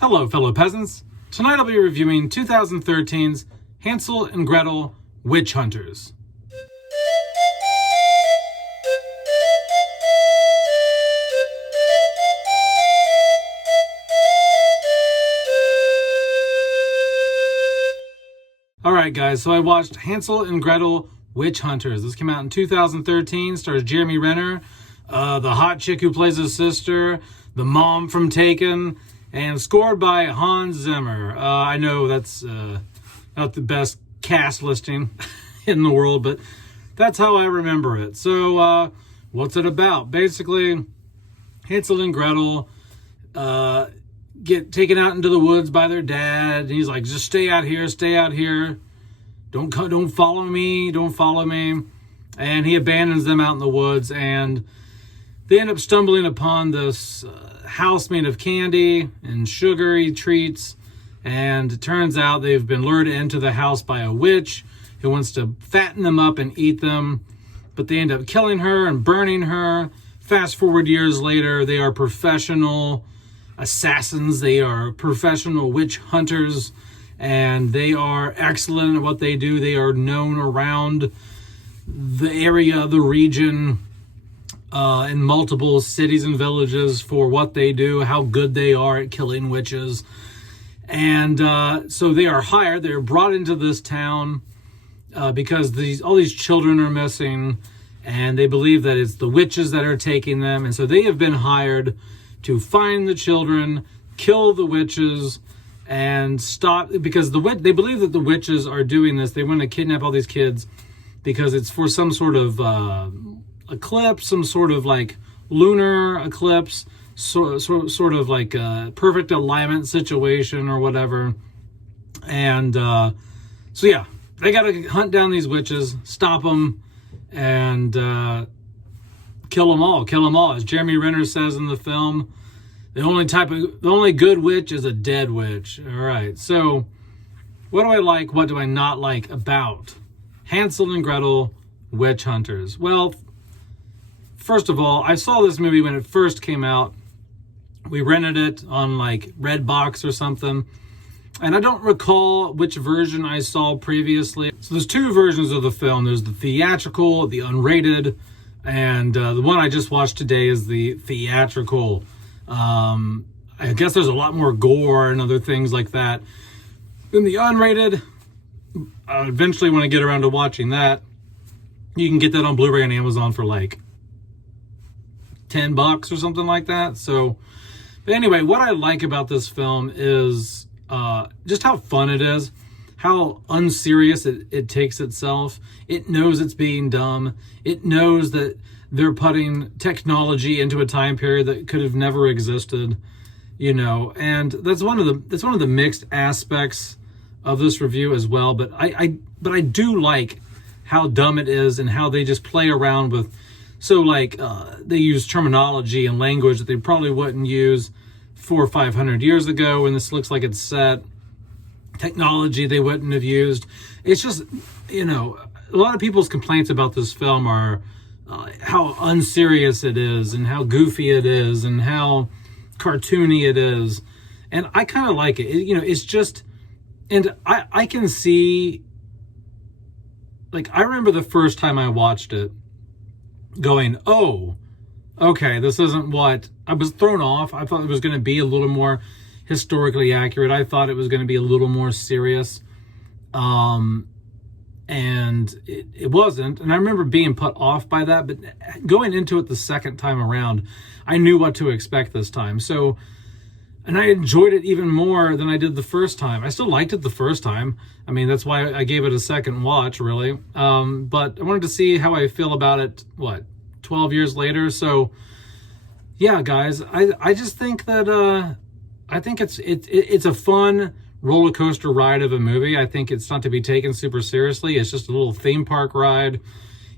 Hello, fellow peasants. Tonight I'll be reviewing 2013's Hansel and Gretel Witch Hunters. Alright guys, so I watched Hansel and Gretel Witch Hunters. This came out in 2013, stars Jeremy Renner, the hot chick who plays his sister, the mom from Taken, and scored by Hans Zimmer. I know that's not the best cast listing in the world, but that's how I remember it. So, what's it about? Basically, Hansel and Gretel get taken out into the woods by their dad, and he's like, "Just stay out here, stay out here. Don't follow me, don't follow me." And he abandons them out in the woods, and they end up stumbling upon this house made of candy and sugary treats, and it turns out they've been lured into the house by a witch who wants to fatten them up and eat them, but they end up killing her and burning her. Fast forward years later, they are professional assassins, they are professional witch hunters, and they are excellent at what they do. They are known around the area, the region, in multiple cities and villages for what they do, how good they are at killing witches. And so they are hired, they're brought into this town because all these children are missing, and they believe that it's the witches that are taking them. And so they have been hired to find the children, kill the witches, and stop, because they believe that the witches are doing this. They want to kidnap all these kids because it's for some sort of eclipse, some sort of like lunar eclipse, sort of like a perfect alignment situation or whatever. And so yeah, they got to hunt down these witches, stop them, and kill them all. As Jeremy Renner says in the film, the only good witch is a dead witch. All right, so what do I like? What do I not like about Hansel and Gretel Witch Hunters? Well, first of all, I saw this movie when it first came out. We rented it on like Redbox or something, and I don't recall which version I saw previously. So there's two versions of the film. There's the theatrical, the unrated, and the one I just watched today is the theatrical. I guess there's a lot more gore and other things like that. Then the unrated, eventually when I get around to watching that, you can get that on Blu-ray on Amazon for like $10 or something like that. So, but anyway, what I like about this film is just how fun it is, how unserious it takes itself. It knows it's being dumb. It knows that they're putting technology into a time period that could have never existed, you know. And that's one of the mixed aspects of this review as well. But I do like how dumb it is and how they just play around with. So like they use terminology and language that they probably wouldn't use 400 or 500 years ago, and this looks like it's set. Technology they wouldn't have used. It's just, you know, a lot of people's complaints about this film are how unserious it is and how goofy it is and how cartoony it is. And I kind of like it. You know, it's just, and I can see, like, I remember the first time I watched it going, oh, okay, this isn't what I was thrown off. I thought it was going to be a little more historically accurate. I thought it was going to be a little more serious. And it wasn't. And I remember being put off by that, but going into it the second time around, I knew what to expect this time. So, and I enjoyed it even more than I did the first time. I still liked it the first time. I mean, that's why I gave it a second watch, really. But I wanted to see how I feel about it, 12 years later. So yeah, guys, I just think that, I think it's a fun roller coaster ride of a movie. I think it's not to be taken super seriously. It's just a little theme park ride.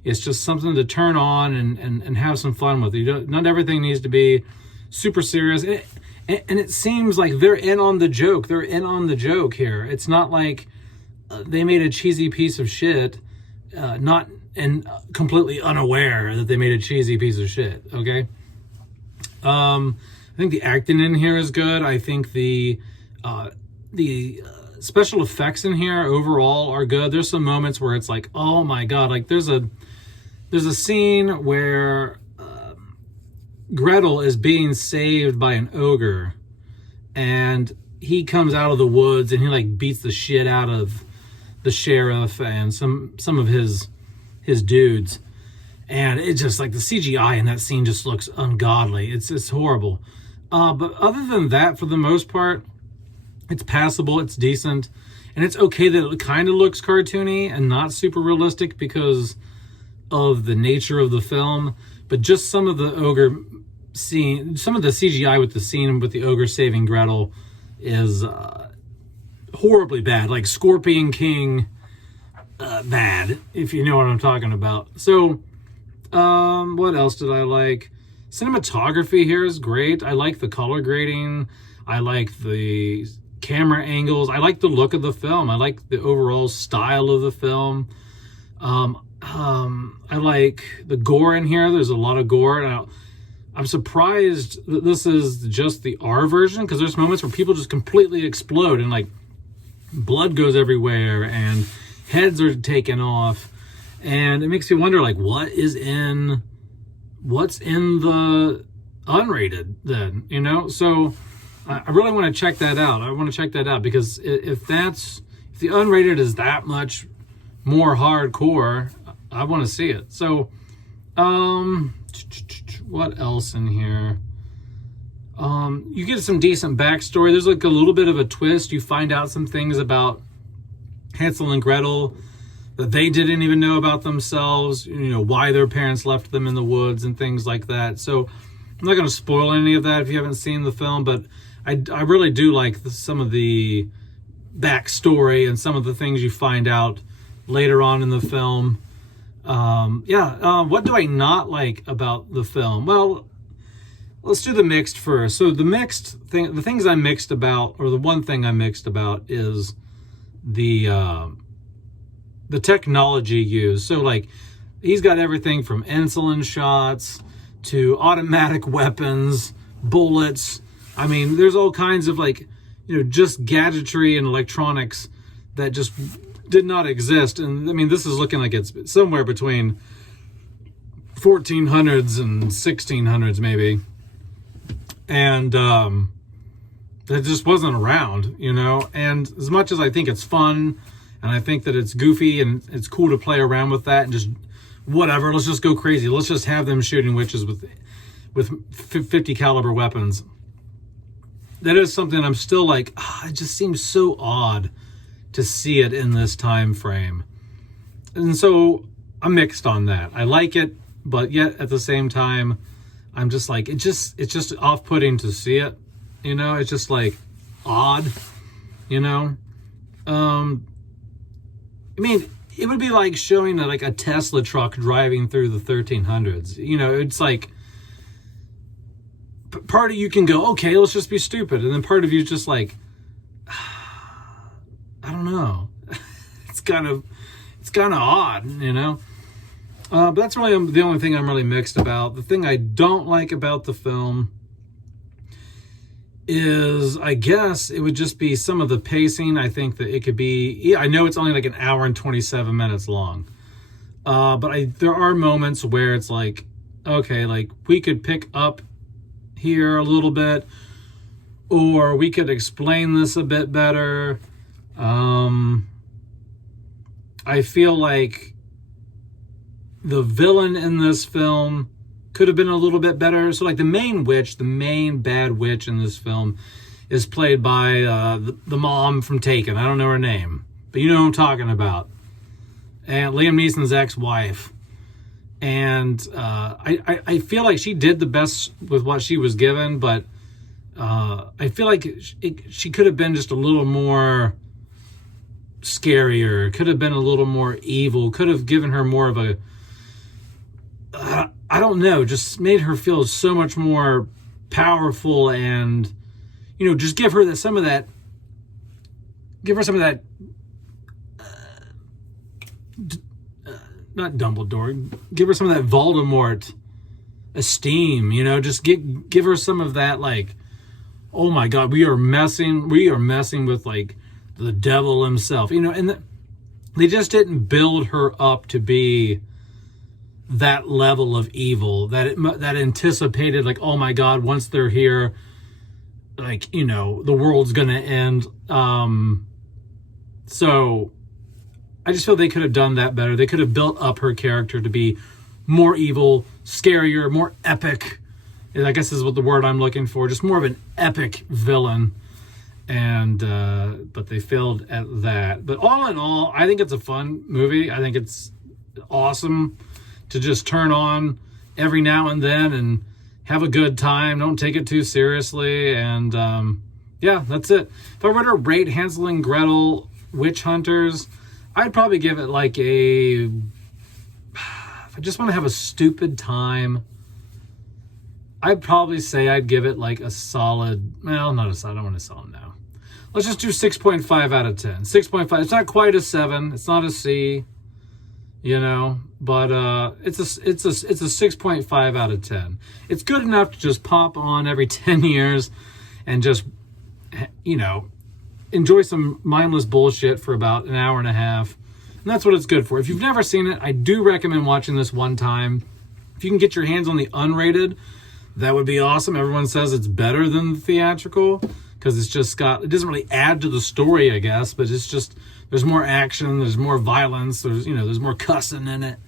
It's just something to turn on and have some fun with. Not everything needs to be super serious. And it seems like they're in on the joke. They're in on the joke here. It's not like they made a cheesy piece of shit, not and completely unaware that they made a cheesy piece of shit. Okay. I think the acting in here is good. I think the special effects in here overall are good. There's some moments where it's like, oh my god, like there's a scene where Gretel is being saved by an ogre, and he comes out of the woods and he like beats the shit out of the sheriff and some of his dudes, and it just like the CGI in that scene just looks ungodly. It's horrible. But other than that, for the most part, it's passable, it's decent, and it's okay that it kind of looks cartoony and not super realistic because of the nature of the film. But just some of the ogre scene, some of the CGI with the scene with the ogre saving Gretel is horribly bad, like Scorpion King bad, if you know what I'm talking about. So, what else did I like? Cinematography here is great. I like the color grading. I like the camera angles. I like the look of the film. I like the overall style of the film. I like the gore in here. There's a lot of gore. I'm surprised that this is just the R version, because there's moments where people just completely explode and like blood goes everywhere and heads are taken off, and it makes me wonder like what's in the unrated then, you know? So I really want to check that out. I want to check that out, because if the unrated is that much more hardcore, I want to see it. So what else in here? You get some decent backstory. There's like a little bit of a twist. You find out some things about Hansel and Gretel that they didn't even know about themselves, you know, why their parents left them in the woods and things like that. So I'm not going to spoil any of that if you haven't seen the film, but I really do like some of the backstory and some of the things you find out later on in the film. What do I not like about the film? Well, let's do the mixed first. So the things I'm mixed about, or the one thing I'm mixed about, is the technology used. So like, he's got everything from insulin shots to automatic weapons, bullets. I mean, there's all kinds of like, you know, just gadgetry and electronics that just did not exist. And I mean, this is looking like it's somewhere between 1400s and 1600s maybe. And that just wasn't around, you know? And as much as I think it's fun, and I think that it's goofy and it's cool to play around with that and just whatever, let's just go crazy. Let's just have them shooting witches with 50 caliber weapons. That is something I'm still like, it just seems so odd to see it in this time frame. And so I'm mixed on that. I like it, but yet at the same time, I'm just like, it's just off-putting to see it. You know, it's just like odd, you know? I mean, it would be like showing like a Tesla truck driving through the 1300s. You know, it's like, part of you can go, okay, let's just be stupid. And then part of you is just like, I don't know. It's kind of odd, you know? But that's really the only thing I'm really mixed about. The thing I don't like about the film is, I guess, it would just be some of the pacing. I think that it could be, I know it's only like an hour and 27 minutes long. But there are moments where it's like, okay, like we could pick up here a little bit, or we could explain this a bit better. I feel like the villain in this film could have been a little bit better. So like the main bad witch in this film is played by the mom from Taken. I don't know her name, but you know who I'm talking about. And Liam Neeson's ex-wife. And I feel like she did the best with what she was given, but I feel like she could have been just a little more scarier, could have been a little more evil, could have given her more of a, I don't know, just made her feel so much more powerful, and, you know, just give her some of that not Dumbledore, give her some of that Voldemort esteem, you know, just give her some of that, like, oh my God, we are messing with like the devil himself, you know. And they just didn't build her up to be that level of evil that anticipated, like, oh my God, once they're here, like, you know, the world's gonna end. So I just feel they could have done that better. They could have built up her character to be more evil, scarier, more epic. I guess is what the word I'm looking for. Just more of an epic villain. And but they failed at that. But all in all, I think it's a fun movie. I think it's awesome to just turn on every now and then and have a good time. Don't take it too seriously. And yeah, that's it. If I were to rate Hansel and Gretel Witch Hunters, I'd probably give it like a... If I just want to have a stupid time, I'd probably say I'd give it like a solid... Well, not a solid. I don't want to solid now. Let's just do 6.5 out of 10. 6.5. It's not quite a 7. It's not a C, you know, but it's a 6.5 out of 10. It's good enough to just pop on every 10 years and just, you know, enjoy some mindless bullshit for about an hour and a half. And that's what it's good for. If you've never seen it, I do recommend watching this one time. If you can get your hands on the unrated, that would be awesome. Everyone says it's better than the theatrical because it's just got, it doesn't really add to the story, I guess, but it's just, there's more action, there's more violence, there's, you know, there's more cussing in it.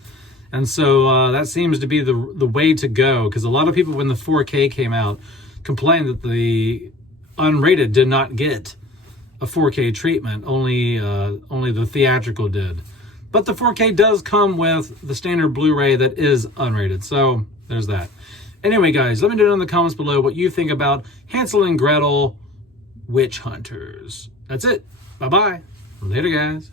And so that seems to be the way to go, because a lot of people, when the 4K came out, complained that the unrated did not get a 4K treatment, only the theatrical did. But the 4K does come with the standard Blu-ray that is unrated, so there's that. Anyway, guys, let me know in the comments below what you think about Hansel and Gretel Witch Hunters. That's it. Bye-bye. Later, guys.